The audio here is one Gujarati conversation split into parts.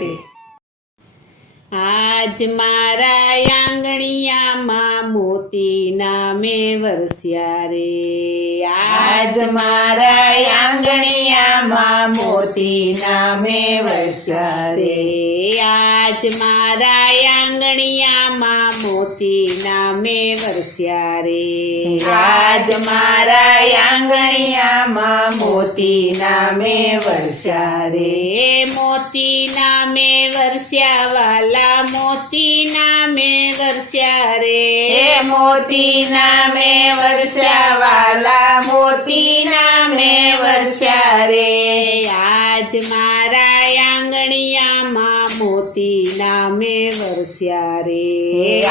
રાધે. આજ મારા આંગણિયામાં મોતીના મેં વરસ્યા રે. આજ મારા આંગણિયામાં મોતીના મેં વરસ્યા રે. આજ મારા આંગણિયામાં મોતીના મેં વરસ્યા રે. આજ મારા આંગણિયામાં મોતીના મેં વરસ્યા રે. મોતીના મેં વરસ્યા વાલા મોતીના મેં વરસ્યા રે. મોતીના મેં વરસ્યા વાલા મોતીના મેં વરસ્યા રે. આજ મારા આંગણિયામાં મોતીના મેં વરસ્યા રે.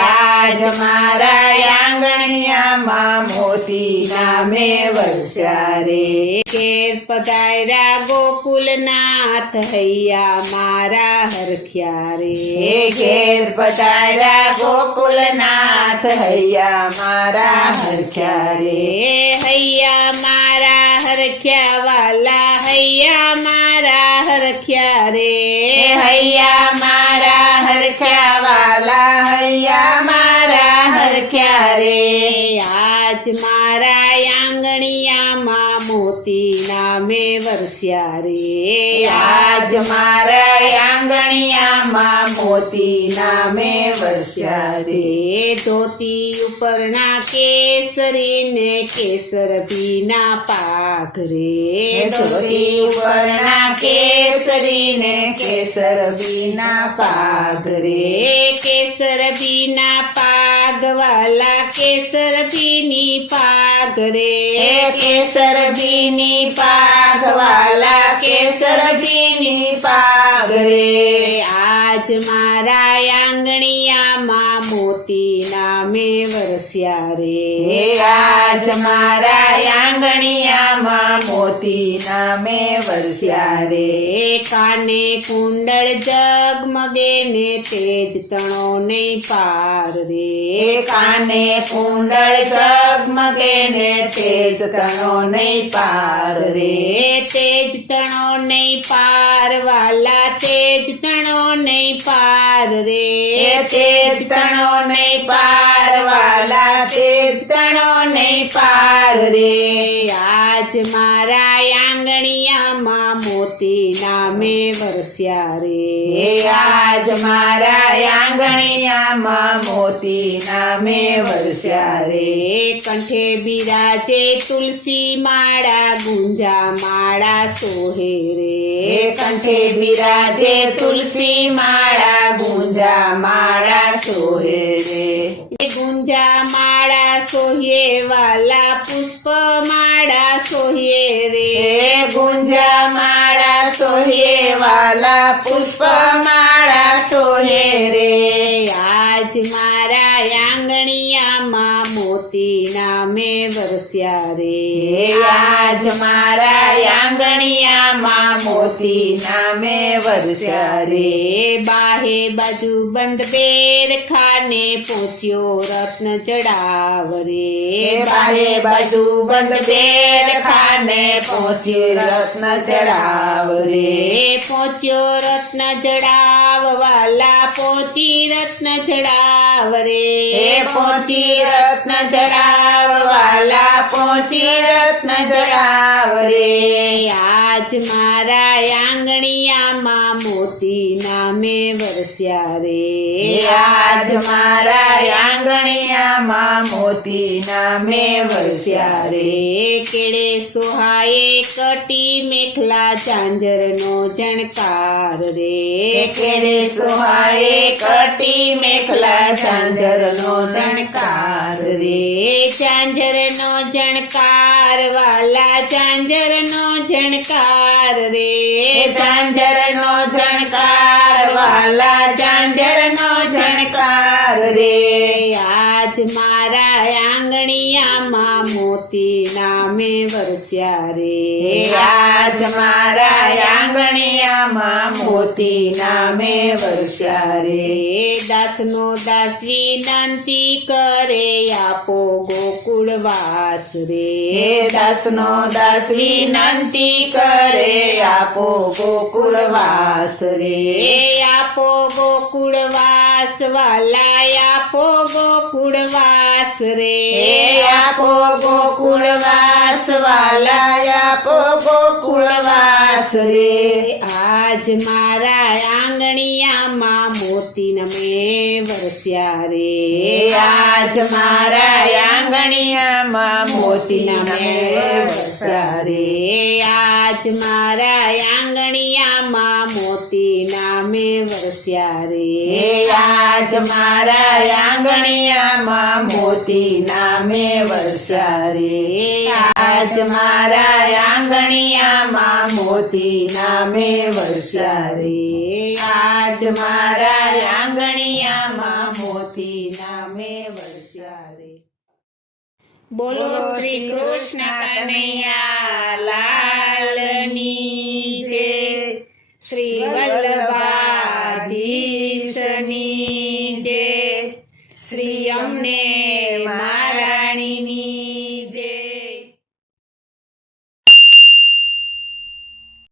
આજ મારા આંગણિયામાં મોતીના મેં વરસ્યા રે. ઘેર પધાર્યા ગોકુલનાથ હૈયા મારા હરખ્યા રે. ઘેર પધાર્યા ગોકુલનાથ હૈયા મારા હરખ્યા રે. હૈયા મારા હરખ્યા વાલા હૈયા મારા હરખ્યા રે. હૈયા મારા હરખ્યા વાલા હૈયા મારા હરખ્યા રે. આજ મારા આંગણિયામાં મોતીના મેં વરસ્યા રે. આજ મારા આંગણિયામાં મોતીના મેં વરસ્યા રે. ધોતી ઉપરના કેસરી ને કેસર ભીના પાઘ રે. ધોતી ઉપરના કેસરી ને કેસર બીના પાઘ રે. કેસર ભીના પાગ વાલા કેસર ભીની પાગ રે. કેસર બીની પાઘ વાલા કેસર બીની પાઘ રે. આજ મારા આંગણિયામાં મોતીના મેં વરસ્યા રે. આજ મારા આંગણિયામાં મોતીના મેં વરસ્યા રે. કાને કુંડળ જગમગે ને તેજ તણો નહીં પાર રે. કાને કુંડળ જગમગે ને તેજ તણો નહીં પાર રે. તેજ તણો નહીં પાર વાલા તેજ તણો નહીં પાર રે. તેજ તણો નહીં પાર વાલા તેજ તણો નહીં પાર રે. આજ મારા આંગણિયામાં મોતીના મેં વરસ્યા રે. આજ મારા આંગણિયામાં મોતીના મેં વરસ્યા રે. કંઠે બિરાજે તુલસી માળા ગુંજા માળા સોહે રે. કંઠે બિરાજે તુલસી માળા ગુંજા માળા સોહે રે. ગુંજા માળા સોહે વાલા પુષ્પ માળા સોહે રે. ગુંજા માળા સોહે વાલા પુષ્પ માળા સોહે રે. આજ મારા આંગણિયામાં મોતીના મેં વરસ્યા રે. આજ મારા આંગણિયામાં મોતીના મેં વરસ્યા રે. બાહે બાજુ બંધ બેર ખાને પહોંચ્યો રત્ન ચડાવ રે. બાહે બાજુ બંધ બેર ખાને પહોંચી રત્ન ચડાવ રે. પહોંચ્યો રત્ન ચડાવ વાલા પહોંચી રત્ન ચડાવ રે. પહોંચી રત્ન ચડાવ વાલા પહોંચી રત્ન ચડાવ રે. આજ મારા આંગણિયામાં મોતીના મેં વરસ્યા રે. આજ મારા આંગણિયામાં મોતીના મેં વરસ્યા રે. કેળે સોહાએ કટી મેખલા ઝાંઝરનો જણકાર રે. કેરે સોહાએ કટી મેખલા ઝાંઝરનો જણકાર રે. ઝાંઝરનો જણકાર વાલા ઝાંઝરનો જણકાર રે. ઝાંઝરનો જણકાર વાલા ઝાંઝરનો જણકાર રે. આજ મારા આંગણિયામાં મોતીના મેં વરસ્યા રે. આજ મારા આંગણિયામાં મોતીના નામે વર્ષા રે દાસનો દાસ વિનંતી કરે આપો ગોકુળવાસ રે દાસનો દાસ વિનંતી કરે આપો ગોકુળવાસ રે આપો ગોકુળવાસ વાલા આપો ગોકુળવાસ રે આપો ગોકુળવાસ વાલા આપો ગોકુળવાસ રે આજ મારા આંગણિયામાં મોતીન મેં વરસ્યા રે આજ મારા આંગણિયામાં મોતીના મેં વર્ષા રે આજ મારા આંગણિયામાં મોતીના મેં વરસ્યા રે આજ મારા આંગણિયામાં મોતીના મેં વર્ષા રે આજ મારા આંગણિયામાં મોતીના મેં વર્ષા રે આજ મારા આંગણિયામાં મોતીના મેં વર્ષા રે બોલો શ્રી કૃષ્ણ કનૈયા લાલની જય શ્રી વલ્લભા